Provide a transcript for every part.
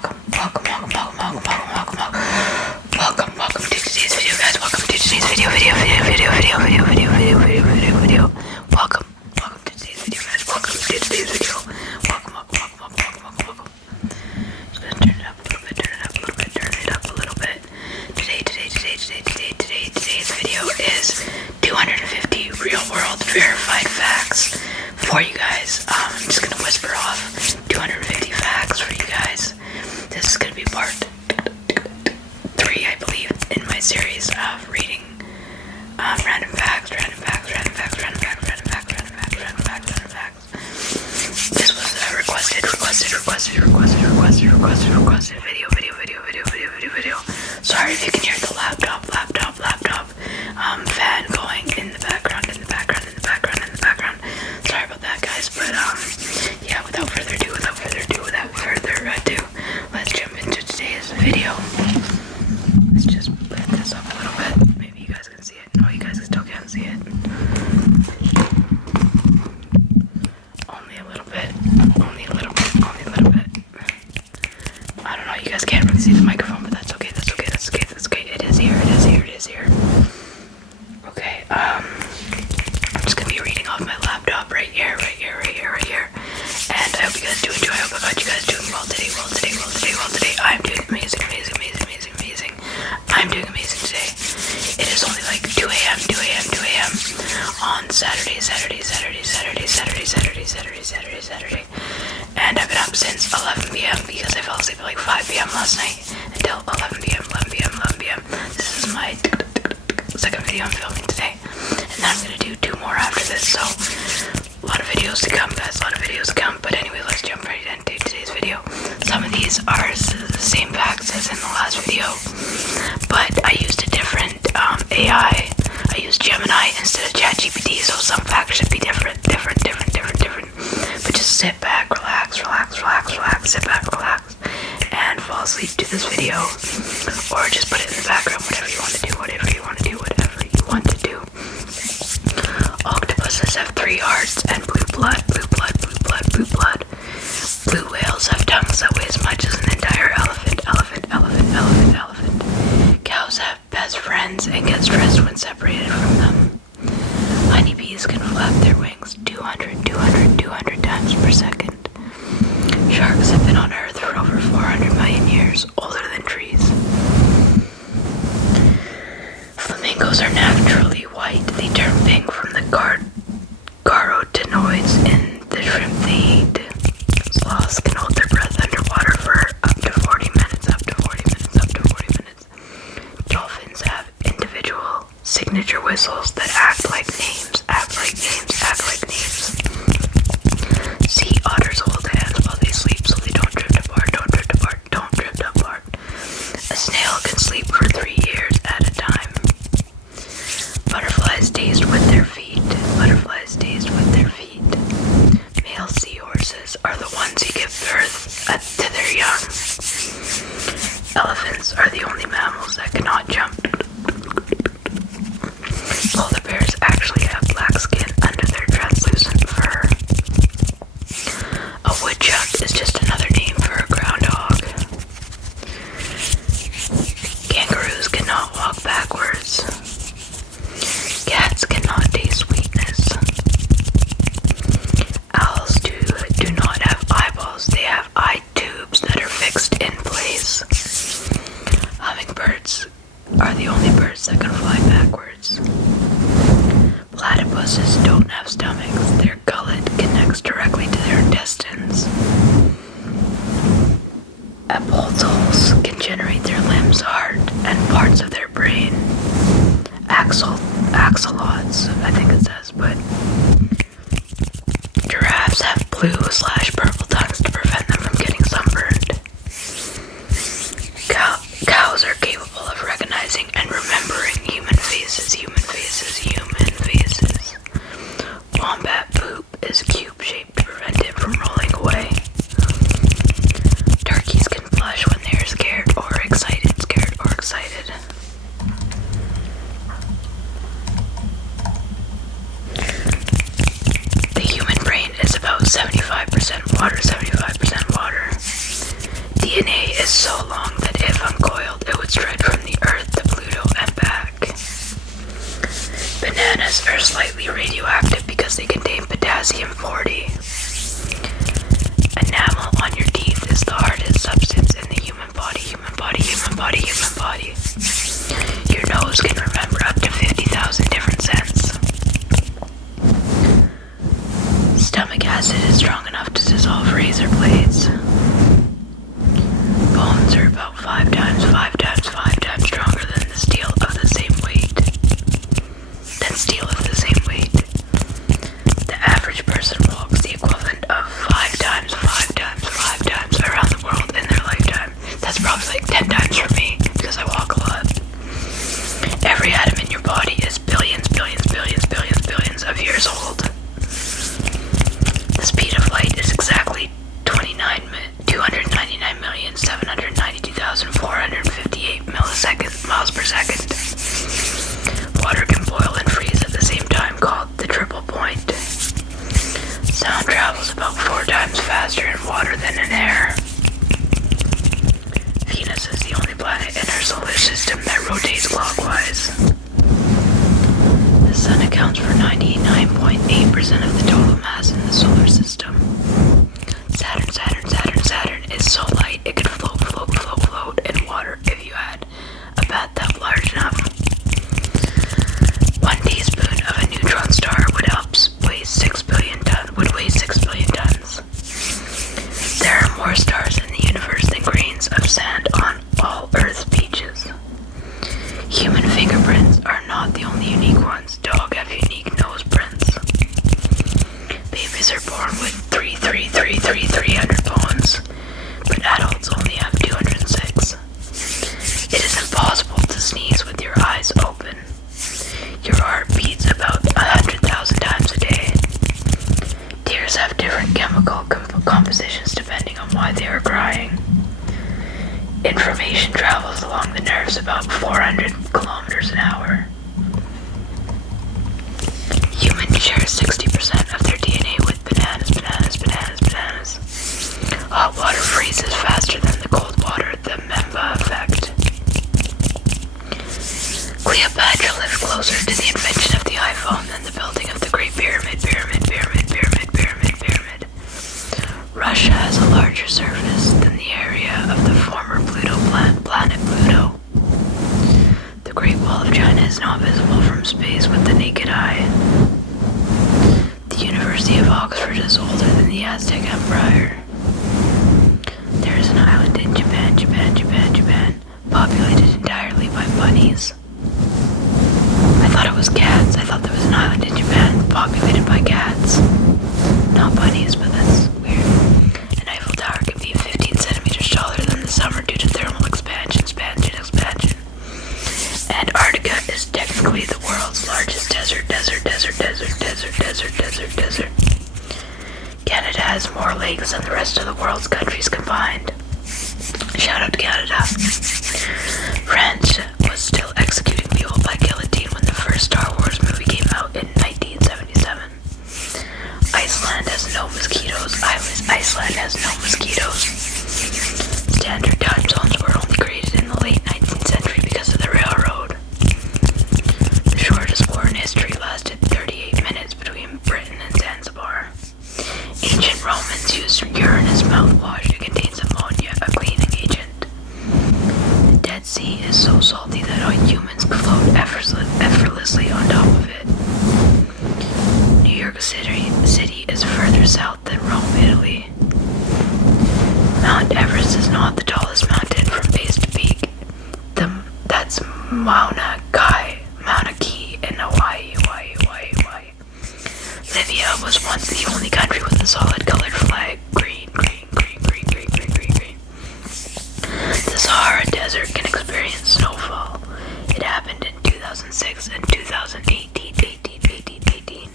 Welcome to today's video, guys. Welcome to today's video. Welcome to today's video, guys. Welcome to today's video. Welcome. Just gonna turn it up a little bit. Today's video is 250 real world verified facts for you guys. I'm just gonna whisper off 250 facts for you guys. This is gonna be part 3, I believe, in my series of reading random facts. This was a requested video. Sorry if you can hear the laptop fan going in the background. Sorry about that, guys, but yeah, without further ado, let's jump into today's video. Let's just lift this up a little bit. Maybe you guys can see it. No, you guys still can't see it. Only a little bit. I don't know, you guys can't really see the microphone, but that's okay. It is here. Okay, I'm just gonna be reading off my laptop right here. And I hope you guys do enjoy. I hope I got you guys doing well today. I'm doing amazing. I'm doing amazing today. It is only like 2 a.m. on Saturday. And I've been up since 11 p.m. because I fell asleep at like 5 p.m. last night until 11 p.m. This is my second video I'm filming today. And then I'm going to do 2 more after this. So a lot of videos to come, guys. But anyway, let's jump right into today's video. Some of these are the same facts as in the last video, but I used a different AI. I used Gemini instead of ChatGPT, so some facts should be different. But just sit back, relax, sit back, relax, and fall asleep to this video, or just put it in the background, whatever you want to do. Octopuses have 3 hearts and blue blood. Blue whales have tongues that weigh as much as an entire elephant. Cows have best friends and get stressed when separated from them. Honeybees can flap their wings 200 times per second. Sharks have been on Earth for over 400 million years, older than trees. Flamingos are naturally white. They turn pink from the carotenoids in the shrimp they eat. Sloths can hold their breath underwater for up to 40 minutes. Dolphins have individual signature whistles that act like names. Sea otters hold hands while they sleep so they don't drift apart. A snail can sleep for 3 years at a time. Butterflies taste with their feet. Male seahorses are the ones who give birth to their young. Elephants are the only mammals that cannot jump. Polar bears actually have black skin under their translucent fur. A woodchuck is just another name for a groundhog. Kangaroos cannot walk backwards. Cats cannot taste sweetness. Owls do not have eyeballs. They have eye tubes that are fixed in place. Hummingbirds are the only birds that can fly backwards. Platypuses don't have stomachs. Their gullet connects directly to their intestines. Apoltols can generate their limbs, heart, and parts of their brain. Axolotls, I think it says, but giraffes have blue/purple tongues to prevent them from getting sunburned. Cows are capable of recognizing and remembering human faces. Wombat poop is cube-shaped to prevent it from rolling away. Turkeys can flush when they are scared or excited. The human brain is about 75% water, radioactive because they contain potassium-40. Enamel on your teeth is the hardest substance in the human body. Your nose can remember up to 50,000 different scents. Stomach acid is strong enough to dissolve razor blades. Bones are about 5 times stronger than steel of the same weight. The average person walks the equivalent of 5 times around the world in their lifetime. That's probably like 10 times for me, because I walk a lot. Every atom in your body is billions of years old. The speed of light is exactly 299,792,458 miles per second. Water can boil and freeze at the same time, called the triple point. Sound travels about 4 times faster in water than in air. Venus is the only planet in our solar system that rotates clockwise. The sun accounts for 99.8% of the total mass in the solar system. Saturn is so light it could float in water if you had a bathtub large enough. 1 teaspoon of a neutron star would weigh 6 billion tons. There are more stars in the universe than grains of sand on all Earth's beaches. Human fingerprints are not the only unique ones. Dogs have unique nose prints. Babies are born with 300 bones, but adults only have 206. It is impossible to sneeze with your eyes open. Your heart beats about 100,000 times a day. Tears have different chemical compositions depending on why they are crying. Information travels along the nerves about 400 kilometers an hour. Humans share 60% of their DNA with bananas. Hot water freezes faster than the cold water, the Memba effect. Cleopatra lived closer to the invention of the iPhone than the building of the Great Pyramid. Russia has a larger surface than the area of the former Pluto planet Pluto. The Great Wall of China is not visible from space with the naked eye. The University of Oxford is older than the Aztec Empire. There is an island in Japan, populated entirely by bunnies. I thought it was cats. I thought there was an island in Japan populated by cats. Not bunnies, but that's weird. An Eiffel Tower can be 15 centimeters taller than the summer due to thermal expansion. Antarctica is technically the world's largest desert. Canada has more lakes than the rest of the world's countries combined. Shout out to Canada. France was still executing people by guillotine when the first Star Wars movie came out in 1977. Iceland has no mosquitoes. Standard time zones were only created in the late 19th century because of the railroad. The shortest war in history lasted 38 minutes between Britain and Zanzibar. Ancient Romans used urine as mouthwash. It contains ammonia, a cleaning agent. The Dead Sea is so salty that all humans could float effortlessly on top of it. New York City is further south than Rome, Italy. Mount Everest is not the tallest mountain from base to peak. That's Mauna Kea in Hawaii. Libya was once the only country with a solid colored flag. Green. The Sahara Desert can experience snowfall. It happened in 2006 and 2018.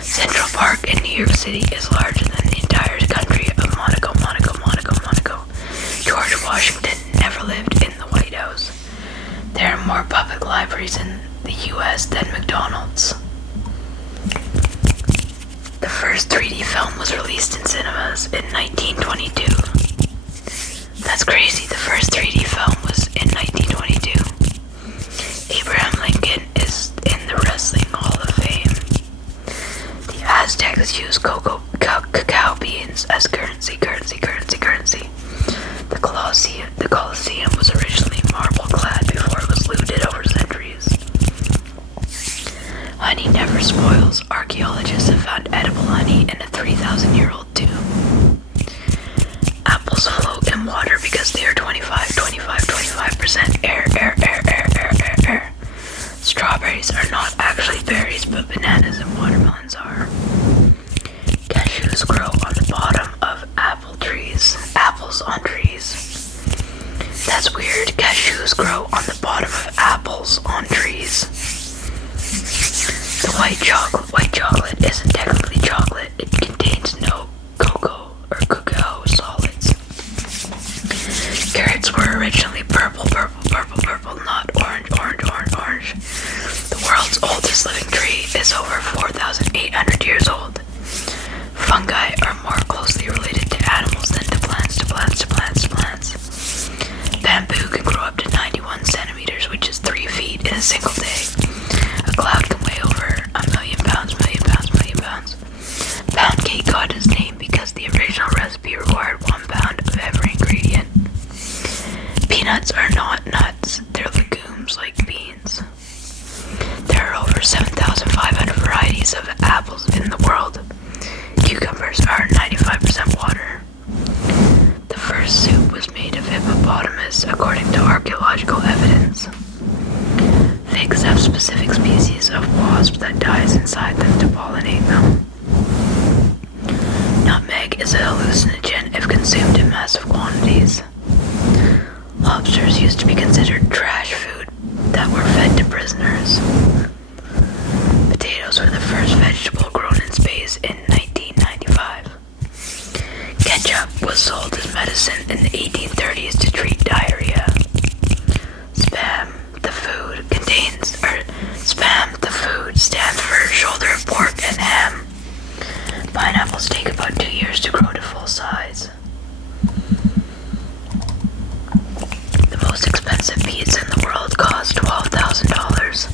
Central Park in New York City is larger than the entire country of Monaco. George Washington never lived in the White House. There are more public libraries in the US than McDonald's. The first 3D film was released in cinemas in 1922. That's crazy, the first 3D film was in 1922. Abraham Lincoln is in the Wrestling Hall of Fame. cacao beans as currency. The Colosseum was originally marble-clad before it was looted over centuries. Honey never spoils. Archaeologists have found edible honey in a 3,000-year-old tomb. Apples float in water because they are 25% air. Strawberries are not actually berries, but bananas and watermelons are. Cashews grow on the bottom of apple trees. Apples on trees. That's weird. Cashews grow on the bottom of apples on trees. The white chocolate isn't technically chocolate. It contains no cocoa or cacao solids. Carrots were originally purple, not orange. The world's oldest living tree is over 4,800 years old. Fungi are more closely related to animals than to plants. Bamboo can grow up to 91 centimeters, which is 3 feet in a single day. A cloud can weigh over a million pounds. Pound cake got its name because the original recipe required 1 pound of every ingredient. Peanuts are not nuts, they're legumes like beans. There are over 7,500 varieties of apples in the world. Cucumbers are 95% water. The first soup was made of hippopotamus according to archaeological evidence. Figs have specific species of wasp that dies inside them to pollinate them. Nutmeg is a hallucinogen if consumed in massive quantities. Lobsters used to be considered trash food that were fed to prisoners. Potatoes were the first vegetable grown in space in 1995. Ketchup was sold as medicine in the 1830s to treat diarrhea. Spam the food stands for shoulder of pork and ham. Pineapples take about 2 years to grow to full size. The most expensive pizza in the world costs $12,000.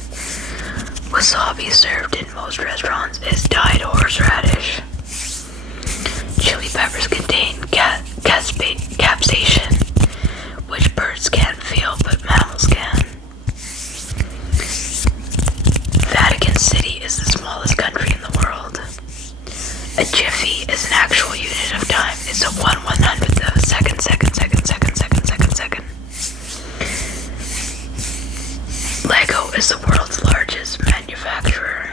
Wasabi served in most restaurants is dyed horseradish. Chili peppers contain capsaicin, which birds can't feel but mammals can. Vatican City is the smallest country in the world. A jiffy is an actual unit of time. It's a 1/100th of a second. Lego is the world's largest manufacturer.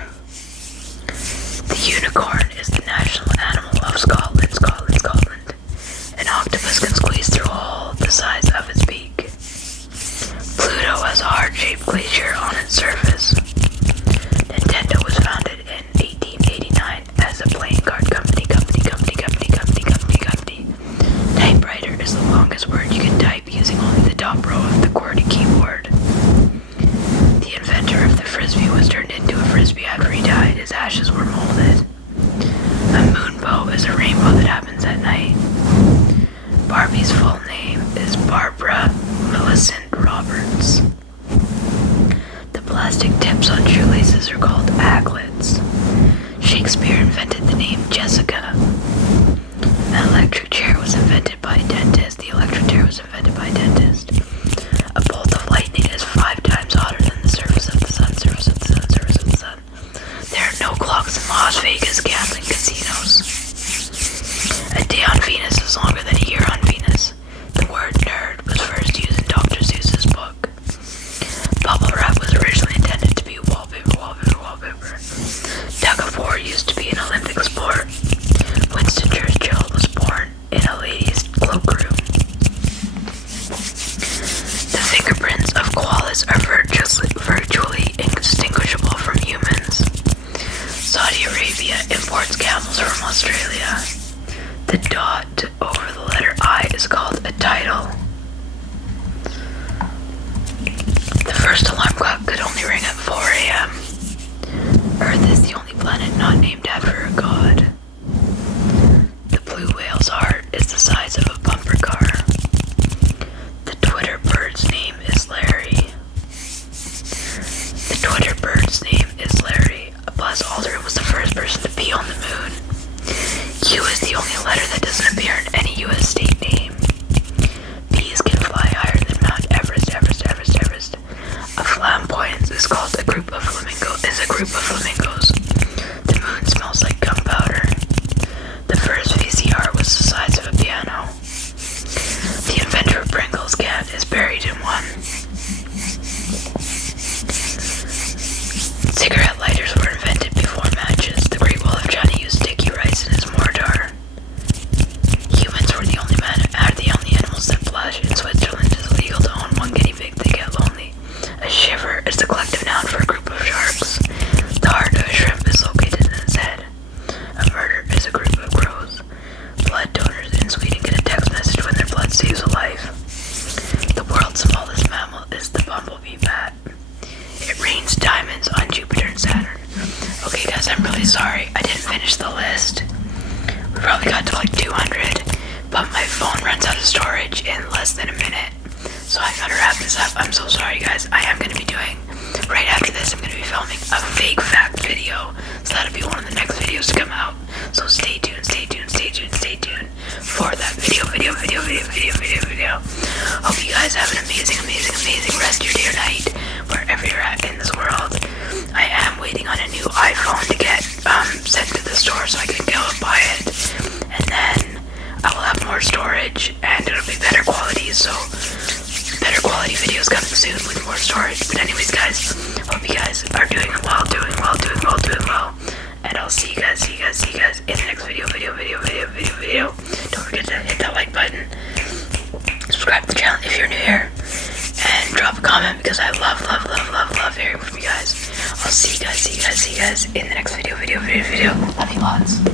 The unicorn is the national animal of Scotland. An octopus can squeeze through a hole the size of its beak. Pluto has a heart-shaped glacier on its surface. Nintendo was founded in 1889 as a playing card company. Typewriter is the longest word you can type using only the top row of the QWERTY keyboard. The inventor of the frisbee was turned into a frisbee after he died. His ashes were molded. A moonbow is a rainbow that happens at night. Barbie's full name is Barbara Millicent Roberts. The plastic tips on shoelaces are called aglets. Shakespeare invented the name Jessica. An electric chair was invented by a dentist. The electric chair was invented by a dentist. A bolt of lightning is 5 times hotter than the surface of the sun. There are no clocks in Las Vegas gambling casinos. A day on Venus is longer than a year on Venus. The word nerd was first used in Dr. Seuss's book. Bubble wrap was originally intended to be wallpaper. Tug of war used to be an Olympic sport. Winston Churchill was born in a lady's cloakroom. The fingerprints of koalas are virtually indistinguishable from humans. Saudi Arabia imports camels from Australia. The dot over the letter I is called a title. The first alarm clock could only ring at 4 a.m. Earth is the only planet not named after a god. The blue whale's heart is the size of a bumper car. The Twitter bird's name is Larry. Buzz Aldrin was the first person to pee on the moon. less than a minute, so I gotta wrap this up. I'm so sorry, guys. I am gonna be doing, right after this, I'm gonna be filming a fake fact video, so that'll be one of the next videos to come out. So stay tuned for that video. Hope you guys have an amazing rest of your day or night, wherever you're at in this world. I am waiting on a new iPhone to get sent to the store so I can go and buy it, and then I will have more storage and it'll be better quality, so better quality videos coming soon with more storage. But anyways, guys, hope you guys are doing well, and I'll see you guys in the next video. Don't forget to hit that like button, subscribe to the channel if you're new here, and drop a comment because I love hearing from you guys. I'll see you guys in the next video. Love you lots.